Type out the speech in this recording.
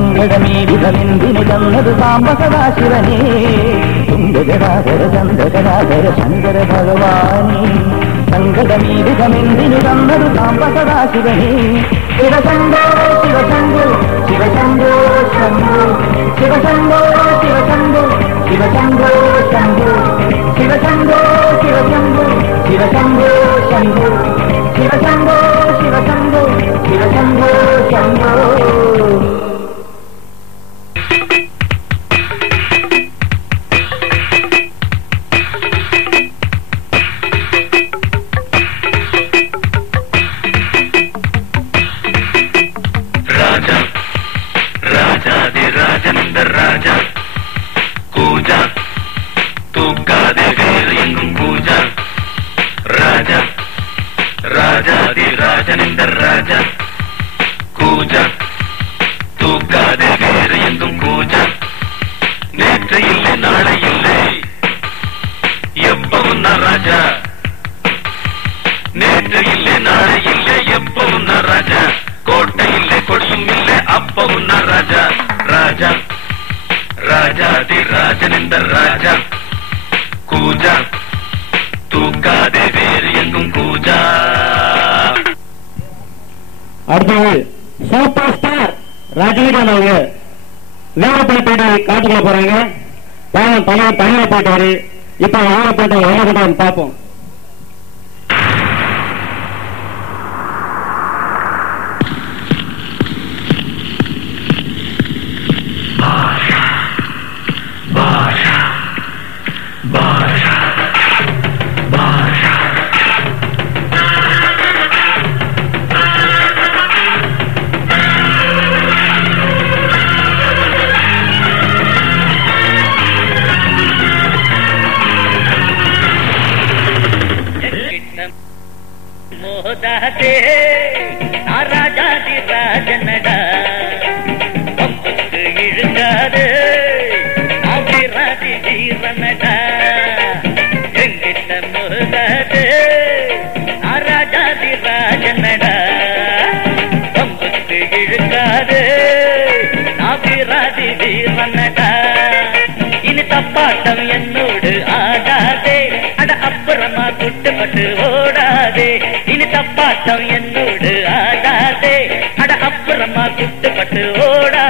சங்கடமீடிதமெந்தினு தன்னது சாம்ப சதாசிவனே துங்ககராதர சந்தகராதர சங்கர பகவானே சங்கடமீடிதமெந்தினு தன்னது சாம்ப சதாசிவனே சிவசங்கோ சிவசங்கோ சிவசங்கோ சங்கோ சிவசங்கோ சிவசங்கோ சிவசங்கோ சங்கோ சிவசங்கோ சிவசங்கோ சிவசங்கோ சங்கோ சிவசங்கோ சிவசங்கோ சிவசங்கோ சங்கோ. அடுத்தது super star Rajinikanth அவங்க வேலைப்பட்டு காட்டுக்குள்ள போறாங்க. தனியா போயிட்டாரு. இப்ப வேலைப்பட்டு என்ன பார்ப்போம். தப்பாட்டம் என்னோடு ஆடாதே அட அப்புறமா குட்டுப்பட்டு ஓடாதே. இனி தப்பாட்டம் என்னோடு ஆடாதே அட அப்புறமா குட்டுப்பட்டு ஓடாதே.